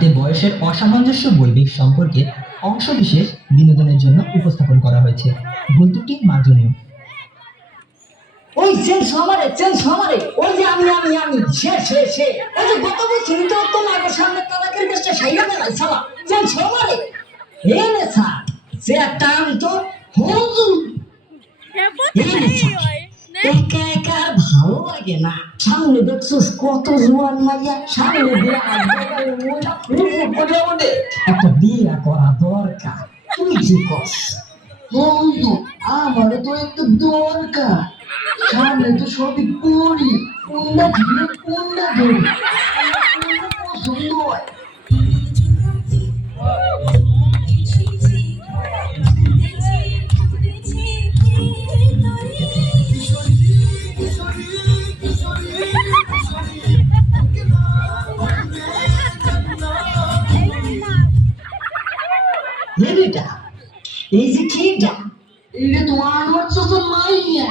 যাতে বয়সের অসামঞ্জস্য বৈদিক সম্পর্কে অংশবিশেষ বিনোদনের জন্য উপস্থাপন করা হয়েছে। ভুল ত্রুটি মার্জনীয়। ওই চেঞ্জ আমারে ওই যে আমি সে ওই যে গত বছর তো আমার সামনে তালাকের কেসটা সাইরা বেলাই সালা চেঞ্জ আমারে এ নে স্যার সে একটা আমি তো হুজুর একা একা আর ভালো লাগে না। সামনে দেখছিস কত জোয়ান মাইয়া, সামনে দিয়ে একটা বিয়ে করা দরকার। তুই যে কস বন্ধু আমারও তো একটু দরকার, সামনে তো সবই করি, কোনটা ধরে কোনটা ধরে পছন্দ হয়। এটা এই যে কিটা এটা তো আমার তো মাইয়া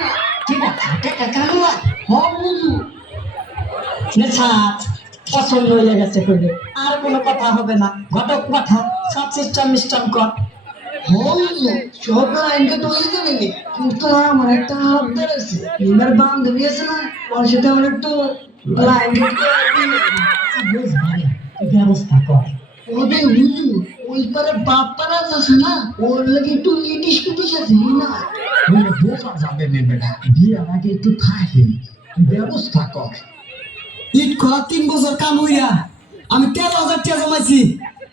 না, ঠিক আছে টাকা কানুয়া বন্ধু সাত পছন্দ হয়ে গেছে করবে আর কোনো কথা হবে না। ঘটক কথা সব সিস্টেম কর। বন্ধু সব লাইনকে তো হয়ে যাবে নি, কিন্তু আমার একটা আবদার আছে। এবার বান্ধবী আছে না, ওর সাথে আমার একটু লাইন ব্যবস্থা কর। ওদের হুজুর ওই পারে বাপ্পারা আছে না, ওর লাগে একটু ইটিস পিটিস আছে না, বোঝা যাবে না বেটা, বিয়ে আগে একটু থাকে ব্যবস্থা কর। ইট করা 3 বছর কাম হইয়া আমি 13,000 টাকা জমাইছি।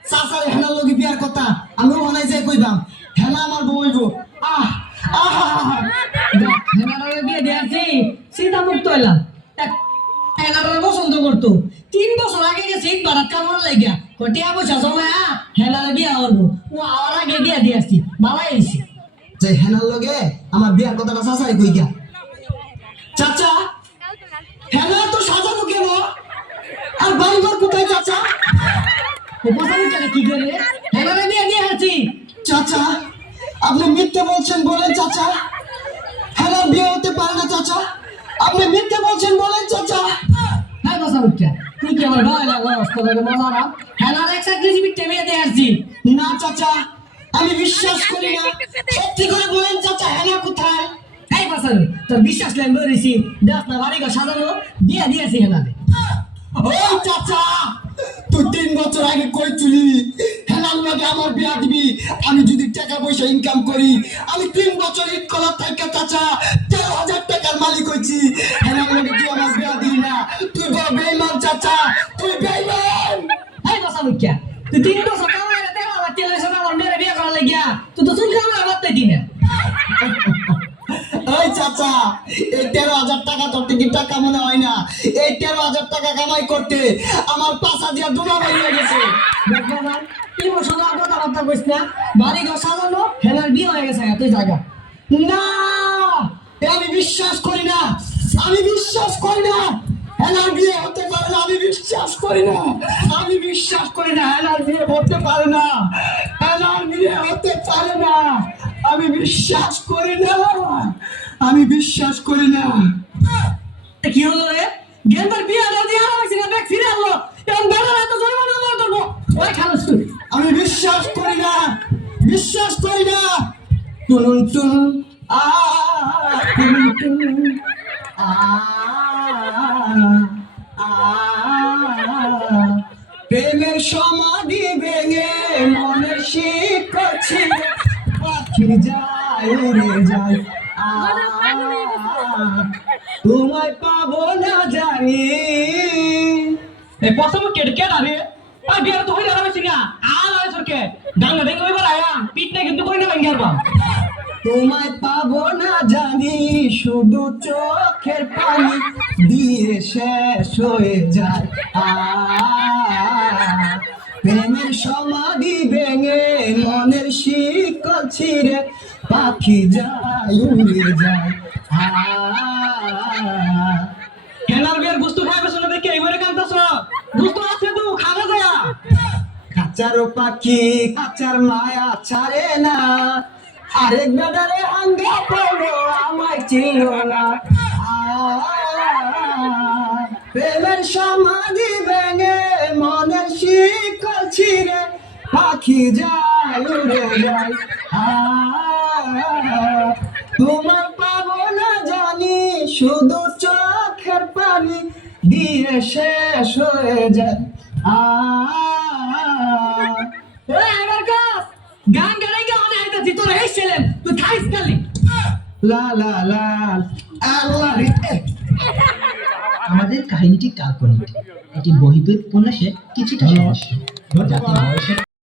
চাচারে হেনার লগে বিয়ার কথা আমি ওখানে যাই কইবাম, হেনা আমার বউইব। আহ হেনারে বিয়ে দিয়েছি, চিন্তা মুক্ত হইলাম। হেনারে পছন্দ করতো, 3 বছর আগে গেছে ইট বাড়াত কামড় লাগিয়া কটিয়া পয়সা জমায়া হেনারে বিয়া করবো। ও আমার আগে বিয়া দিয়েছি, ভালাই হয়েছে যে হেনার লগে আমার বিয়ার কথাটা চাচারে কই গিয়া। চাচা হেনা তো সাজাবো কেন, আর বাড়িঘর কোথায় চাচা? কি করে হেনারে বিয়ে দিয়ে আছি। চাচা আপনি মিথ্যে বলছেন বলেন চাচা, হেনার বিয়ে হতে পারে না চাচা, আপনি মিথ্যে বলছেন বলেন চাচা। হ্যাঁ বসা উঠছে, তুই কি আমার ভাই লাগলো অস্তরে মজারা? হেনার এক্স্যাক্টলি মিথ্যে বিয়ে দিয়ে আসছি। না চাচা আমি বিশ্বাস করি না, সত্যি করে বলেন চাচা হেনা কোথায়? এই বসা তোর বিশ্বাস লাইন ধরেছি, দেখ না বাড়িঘর সাজানো বিয়ে দিয়েছি হেনারে। ও চাচা তুই 3 বছর আগে কইছিলি হেনার লগে আমার বিয়া দিবি, আমি যদি টাকা পয়সা ইনকাম করি আমি 3 বছর ইট কলার থেকে চাচা 13,000 টাকার মালিক হইছি। হেনার লগে তুই আমার বিয়া দিবি না, তুই বড় বেঈমান চাচা, তুই বেঈমান। এই বসা মুখ্যা তুই 3 বছর কামাই না 13,000 টাকা লইছ আমার মেয়ের বিয়া করার লাগিয়া, তুই তো চুল কামাই বাদ দিতি না। এই চাচা এই 13,000 টাকা তোর থেকে টাকা মনে হয় না, এই 13,000 টাকা কামাই করতে আমার পাশা দিয়া দুনা বেরিয়ে গেছে। কি বছর কথাবার্তা কইস না, বাড়ি ঘর সাজানো হেলার বিয়ে হয়ে গেছে তুই জায়গা না। আমি বিশ্বাস করি না, আমি বিশ্বাস করি না হেলার বিয়ে হতে পারে না, আমি বিশ্বাস করি না, আমি বিশ্বাস করি না হেলার বিয়ে হতে পারে না, হেলার বিয়ে হতে পারে না, আমি বিশ্বাস করি না, আমি বিশ্বাস করি না। কি হলো রে, গেন্দার বিয়ে দাও দিয়া হইছে না, ব্যাগ ফিরে আনলো এখন বেড়া এত জরিমানা না করব। ওই খালাস তুই, আমি বিশ্বাস করি না, বিশ্বাস করি না। টুন টুন আ টুন টুন আ আ প্রেমের সমাধি ভেঙে মনের শিকড় ছিঁড়ে পাখি যায় উড়ে যায়। তোমায় পাবো না জানি। এই পছন্দ কেটে আরে আর বিয়ার তো হইলা হইছে না আর আর সরকে ডাঙ্গা দেখে এবার আয়া পিটনে কিন্তু কই না ভাঙ্গার বা। তোমায় পাবো না জানি শুধু চোখের পানি দিয়ে শেষ হয়ে যায়। প্রেমের সমাধি ভেঙে মনের শিকল ছিঁড়ে পাখি যায় উড়ে যায়। কেনার বিয়ার গুস্তু খাইবে শুনে দেখে এইবারে কান্তাছ গুস্তু আছে তো খাওয়া যায়। কাচার পাখি কাচার মায়া ছাড়ে না, আরেক বেটারে আঙ্গা পড়ো আমায় চিল না। প্রেমের সমাধি ভেঙে মনের পাখি যায় উড়ে যায় তোমার পাবো না জানি শুধু চোখের পানি দিয়ে শেষ হয়ে যায় এবার গাছ গান গাড়াই গা অনেক আইতাছি তোরা এসেছিলেন তুই খাইস খালি লা লা লা আল্লাহ রে আমাদের কাহিনীটি কাল্পনিক, এটি বহির্ভূত উপন্যাসের কিছুটা সমস্যা, যাতে বয়সের